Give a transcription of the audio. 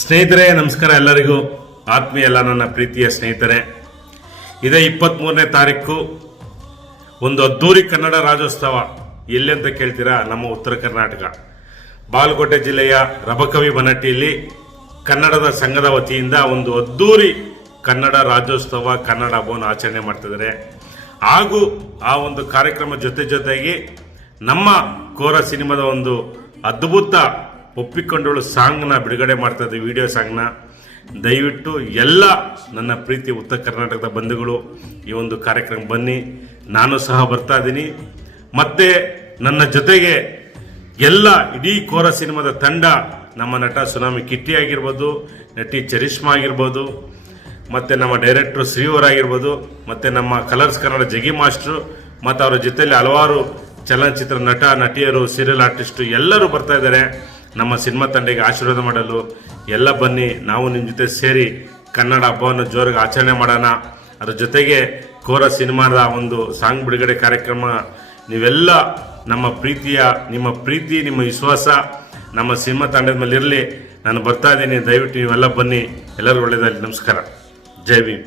ಸ್ನೇಹಿತರೆ ನಮಸ್ಕಾರ. ಎಲ್ಲರಿಗೂ ಆತ್ಮೀಯ ಎಲ್ಲ ನನ್ನ ಪ್ರೀತಿಯ ಸ್ನೇಹಿತರೆ, ಇದೇ 23ನೇ ತಾರೀಕು ಒಂದು ಅದ್ದೂರಿ ಕನ್ನಡ ರಾಜ್ಯೋತ್ಸವ. ಎಲ್ಲಿ ಅಂತ ಕೇಳ್ತೀರಾ? ನಮ್ಮ ಉತ್ತರ ಕರ್ನಾಟಕ ಬಾಗಲಕೋಟೆ ಜಿಲ್ಲೆಯ ರಬಕವಿ ಬನಟ್ಟಿಯಲ್ಲಿ ಕನ್ನಡದ ಸಂಘದ ವತಿಯಿಂದ ಒಂದು ಅದ್ದೂರಿ ಕನ್ನಡ ರಾಜ್ಯೋತ್ಸವ, ಕನ್ನಡ ಹಬ್ಬವನ್ನು ಆಚರಣೆ ಮಾಡ್ತಿದ್ದಾರೆ. ಹಾಗೂ ಆ ಒಂದು ಕಾರ್ಯಕ್ರಮ ಜೊತೆಗೆ ನಮ್ಮ ಕೋರ ಸಿನಿಮಾದ ಒಂದು ಅದ್ಭುತ ಒಪ್ಪಿಕೊಂಡಳು ಸಾಂಗ್ನ ಬಿಡುಗಡೆ ಮಾಡ್ತಾ ಇದ್ದೀವಿ, ವಿಡಿಯೋ ಸಾಂಗ್ನ. ದಯವಿಟ್ಟು ಎಲ್ಲ ನನ್ನ ಪ್ರೀತಿ ಉತ್ತರ ಕರ್ನಾಟಕದ ಬಂಧುಗಳು ಈ ಒಂದು ಕಾರ್ಯಕ್ರಮ ಬನ್ನಿ. ನಾನು ಸಹ ಬರ್ತಾ ಇದ್ದೀನಿ. ಮತ್ತೆ ನನ್ನ ಜೊತೆಗೆ ಎಲ್ಲ ಇಡೀ ಕೋರ ಸಿನಿಮಾದ ತಂಡ, ನಮ್ಮ ನಟ ಸುನಾಮಿ ಕಿಟ್ಟಿ ಆಗಿರ್ಬೋದು, ನಟಿ ಚರಿಷ್ಮಾ ಆಗಿರ್ಬೋದು, ಮತ್ತು ನಮ್ಮ ಡೈರೆಕ್ಟ್ರು ಶ್ರೀವರಾಗಿರ್ಬೋದು, ಮತ್ತು ನಮ್ಮ ಕಲರ್ಸ್ ಕನ್ನಡ ಜಗಿ ಮಾಸ್ಟ್ರು, ಮತ್ತು ಅವರ ಜೊತೆಯಲ್ಲಿ ಹಲವಾರು ಚಲನಚಿತ್ರ ನಟ ನಟಿಯರು, ಸೀರಿಯಲ್ ಆರ್ಟಿಸ್ಟು ಎಲ್ಲರೂ ಬರ್ತಾ ಇದ್ದಾರೆ ನಮ್ಮ ಸಿನಿಮಾ ತಂಡಕ್ಕೆ ಆಶೀರ್ವಾದ ಮಾಡಲು. ಎಲ್ಲ ಬನ್ನಿ, ನಾವು ನಿಮ್ಮ ಜೊತೆ ಸೇರಿ ಕನ್ನಡ ಹಬ್ಬವನ್ನು ಜೋರಾಗಿ ಆಚರಣೆ ಮಾಡೋಣ. ಅದರ ಜೊತೆಗೆ ಕೋರ ಸಿನಿಮಾದ ಒಂದು ಸಾಂಗ್ ಬಿಡುಗಡೆ ಕಾರ್ಯಕ್ರಮ. ನೀವೆಲ್ಲ ನಿಮ್ಮ ಪ್ರೀತಿ, ನಿಮ್ಮ ವಿಶ್ವಾಸ ನಮ್ಮ ಸಿನಿಮಾ ತಂಡದ ಮೇಲೆ ಇರಲಿ. ನಾನು ಬರ್ತಾ ಇದ್ದೀನಿ, ದಯವಿಟ್ಟು ನೀವೆಲ್ಲ ಬನ್ನಿ. ಎಲ್ಲರೂ ಒಳ್ಳೆಯದಾಗಲಿ. ನಮಸ್ಕಾರ. ಜೈ ಭೀಮ್.